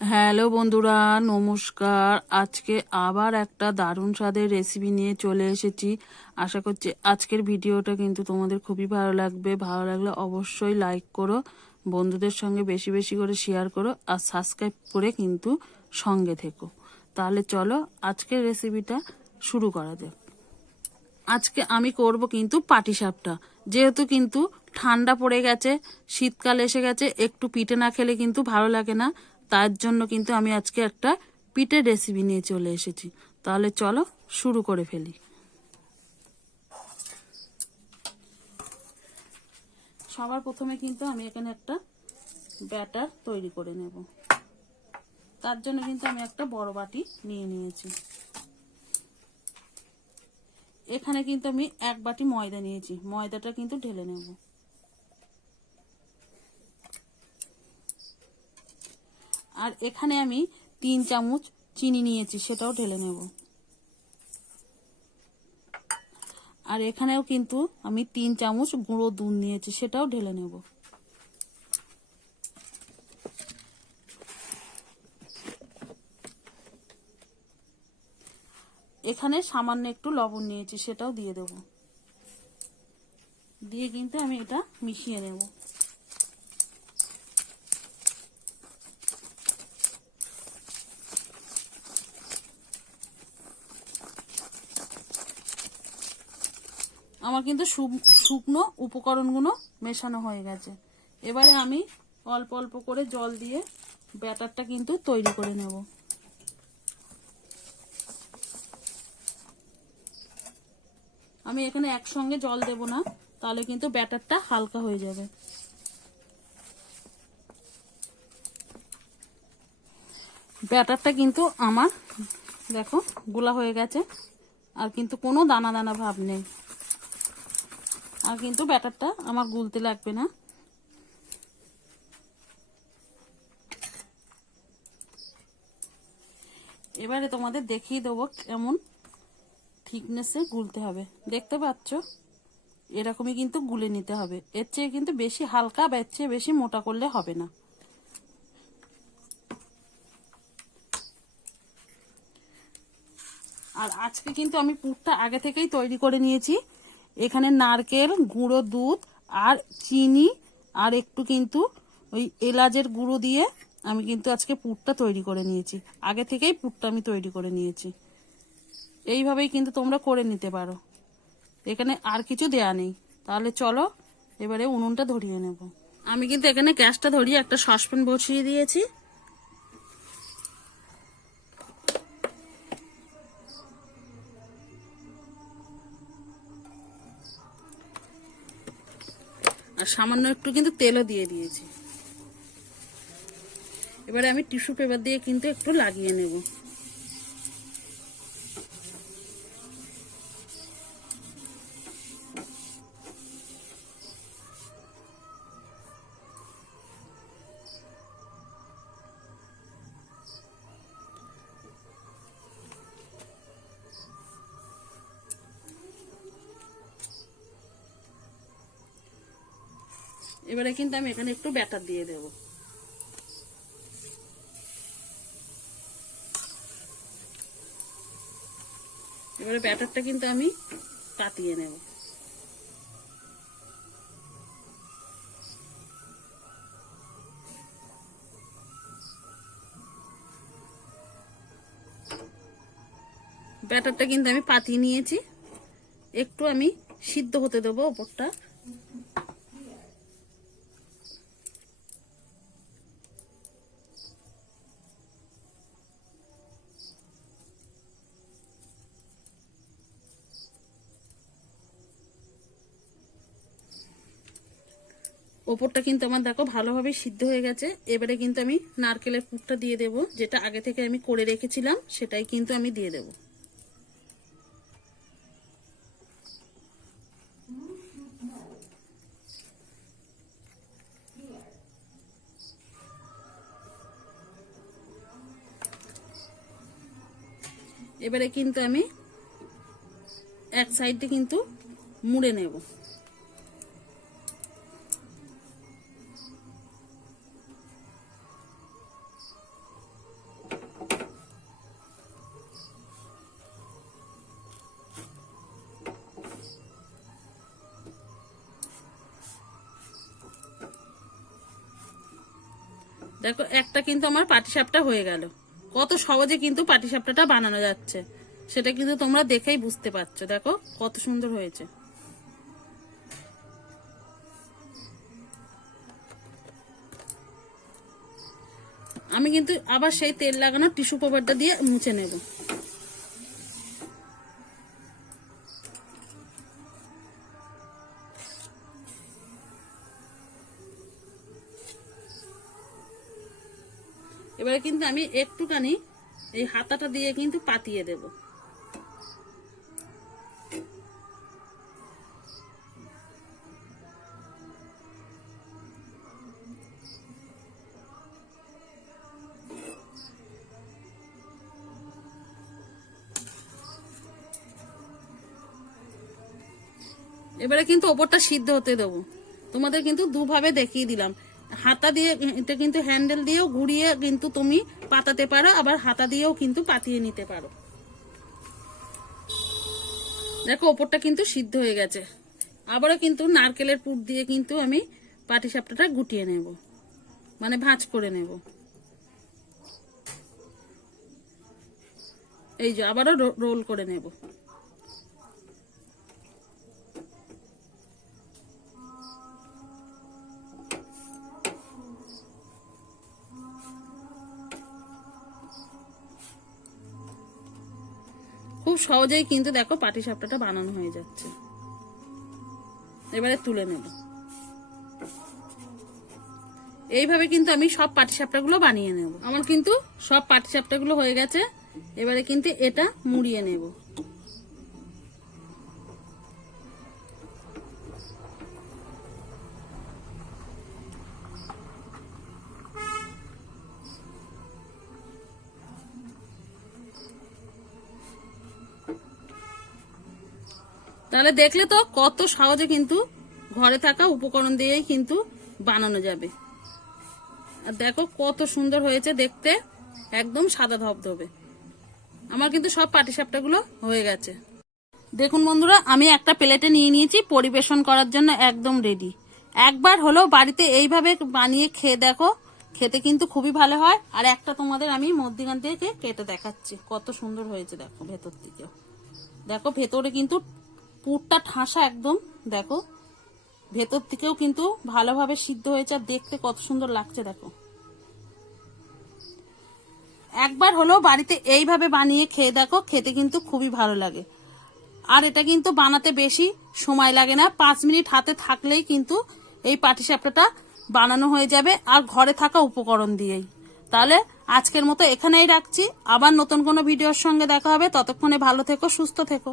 Hello বন্ধুরা, নমস্কার। আজকে আবার একটা দারুণ স্বাদের রেসিপি নিয়ে চলে এসেছি। আশা করছি আজকের ভিডিওটা কিন্তু তোমাদের খুবই ভালো লাগবে। ভালো লাগলে অবশ্যই লাইক করো, বন্ধুদের সঙ্গে বেশি বেশি করে শেয়ার করো আর সাবস্ক্রাইব করে কিন্তু সঙ্গে থেকো। তাহলে চলো আজকের রেসিপিটা শুরু করা যাক। আজকে আমি করব কিন্তু পাটিসাপটা। যেহেতু কিন্তু ঠান্ডা পড়ে গেছে, শীতকাল এসে গেছে, একটু পিঠে না খেলে কিন্তু ভালো লাগে না। তার জন্য কিন্তু আমি আজকে একটা পিঠের রেসিপি নিয়ে চলে এসেছি। তাহলে চলো শুরু করে ফেলি। সবার প্রথমে কিন্তু আমি এখানে একটা ব্যাটার তৈরি করে নেব। তার জন্য কিন্তু আমি একটা বড় বাটি নিয়ে নিয়েছি। এখানে কিন্তু আমি এক বাটি ময়দা নিয়েছি। ময়দাটা কিন্তু ঢেলে নেব। আর এখানে আমি তিন চামচ চিনি নিয়েছি, সেটাও ঢেলে নেব। আর এখানেও কিন্তু আমি তিন চামচ গুঁড়ো দুধ নিয়েছি, সেটাও ঢেলে নেব। এখানে সামান্য একটু লবণ নিয়েছি, সেটাও দিয়ে দেব। দিয়ে কিন্তু আমি এটা মিশিয়ে নেব। আমার কিন্তু শুকনো উপকরণগুলো মেশানো হয়ে গেছে। এবারে আমি অল্প অল্প করে জল দিয়ে ব্যাটারটা কিন্তু তৈরি করে নেব। আমি এখানে একসঙ্গে জল দেব না, তাহলে কিন্তু ব্যাটারটা হালকা হয়ে যাবে। ব্যাটারটা কিন্তু আমার, দেখো, গোলা হয়ে গেছে, আর কিন্তু কোনো দানা দানা ভাব নেই। আর কিন্তু ব্যাটারটা আমার গুলতে লাগবে না। এবারে তোমাদের দেখিয়ে দেবো কেমন থিকনেসে গুলতে হবে। দেখতে পাচ্ছ? এরকমই কিন্তু গুলে নিতে হবে। এর চেয়ে কিন্তু বেশি হালকা বা এর চেয়ে বেশি মোটা করলে হবে না। আর আজকে কিন্তু আমি পুরটা আগে থেকেই তৈরি করে নিয়েছি। এখানে নারকেল, গুঁড়ো দুধ আর চিনি আর একটু কিন্তু ওই এলাচের গুঁড়ো দিয়ে আমি কিন্তু আজকে পুরটা তৈরি করে নিয়েছি। আগে থেকেই পুরটা আমি তৈরি করে নিয়েছি। এইভাবেই কিন্তু তোমরা করে নিতে পারো। এখানে আর কিছু দেয়া নেই। তাহলে চলো, এবারে উনুনটা ধরিয়ে নেব। আমি কিন্তু এখানে গ্যাসটা ধরিয়ে একটা সসপ্যান বসিয়ে দিয়েছি। আর সামান্য একটু কিন্তু তেলও দিয়ে দিয়েছি। এবারে আমি টিস্যু পেপার দিয়ে কিন্তু একটু লাগিয়ে নেব। এবারে কিন্তু আমি এখানে একটু ব্যাটার দিয়ে দেব। এবারে ব্যাটারটা কিন্তু আমি কাটিয়ে নেব। ব্যাটারটা কিন্তু আমি পাতিয়ে নিয়েছি। একটু আমি সিদ্ধ হতে দেবো ওপরটা। ওপরটা কিন্তু আমার দেখো ভালোভাবে সিদ্ধ হয়ে গেছে। এবারে কিন্তু আমি নারকেলের পুরটা দিয়ে দেব, যেটা আগে থেকে আমি করে রেখেছিলাম, সেটাই কিন্তু আমি দিয়ে দেব। এবারে কিন্তু আমি এক সাইডে কিন্তু মুড়ে নেব। দেখো, একটা কিন্তু আমার পাটিসাপটা হয়ে গেল। কত সহজে কিন্তু পাটিসাপটাটা বানানো যাচ্ছে। সেটা কিন্তু তোমরা দেখেই বুঝতে পারছ। দেখো, কত সুন্দর হয়েছে। আমি কিন্তু আবার সেই তেল লাগানো টিস্যু পেপারটা দিয়ে মুছে নেব। এবারে কিন্তু আমি একটুখানি এই হাতাটা দিয়ে কিন্তু পাতিয়ে দেব। এবারে কিন্তু ওপরটা সিদ্ধ হতে দেবো। তোমাদের কিন্তু দুভাবে দেখিয়ে দিলাম। হাতা দিয়ে এটা কিন্তু হ্যান্ডেল দিয়েও ঘুরিয়ে কিন্তু তুমি পাতাতে পারো, আবার হাতা দিয়েও কিন্তু পাতিয়ে নিতে পারো। দেখো, ওপরটা কিন্তু সিদ্ধ হয়ে গেছে। আবারও কিন্তু নারকেলের পুর দিয়ে কিন্তু আমি পাটিসাপটাটা গুটিয়ে নেব। মানে ভাঁজ করে নেব। এই যে, আবারও রোল করে নেব। সহজেই কিন্তু দেখো পাটি সাপটাটা বানানো হয়ে যাচ্ছে। এবারে তুলে নেব। এইভাবে কিন্তু আমি সব পাটি সাপটাগুলো বানিয়ে নেব। আমার কিন্তু সব পাটি সাপটাগুলো হয়ে গেছে। এবারে কিন্তু এটা মুড়িয়ে নেব। তাহলে দেখলে তো কত সহজে কিন্তু ঘরে থাকা উপকরণ দিয়েই কিন্তু বানানো যাবে। আর দেখো কত সুন্দর হয়েছে দেখতে, একদম সাদা ধবধবে। আমার কিন্তু সব পাটিসাপটাগুলো হয়ে গেছে। দেখুন বন্ধুরা, আমি একটা প্লেটে নিয়ে নিয়েছি, পরিবেশন করার জন্য একদম রেডি একবার হলেও বাড়িতে এইভাবে বানিয়ে খেয়ে দেখো, খেতে কিন্তু খুবই ভালো হয়। আর একটা তোমাদের আমি মধ্যিখান থেকে কেটে দেখাচ্ছি। কত সুন্দর হয়েছে দেখো ভেতর থেকে দেখো ভেতরে কিন্তু পুরটা ঠাসা একদম, দেখো। ভেতর থেকেও কিন্তু ভালোভাবে সিদ্ধ হয়েছে, আর দেখতে কত সুন্দর লাগছে, দেখো। একবার হলো বাড়িতে এইভাবে বানিয়ে খেয়ে দেখো, খেতে কিন্তু খুবই ভালো লাগে। আর এটা কিন্তু বানাতে বেশি সময় লাগে না, পাঁচ মিনিট হাতে থাকলেই কিন্তু এই পাটিসাপটাটা বানানো হয়ে যাবে, আর ঘরে থাকা উপকরণ দিয়েই। তাহলে আজকের মতো এখানেই রাখছি, আবার নতুন কোনো ভিডিওর সঙ্গে দেখা হবে, ততক্ষণে ভালো থেকো, সুস্থ থেকো।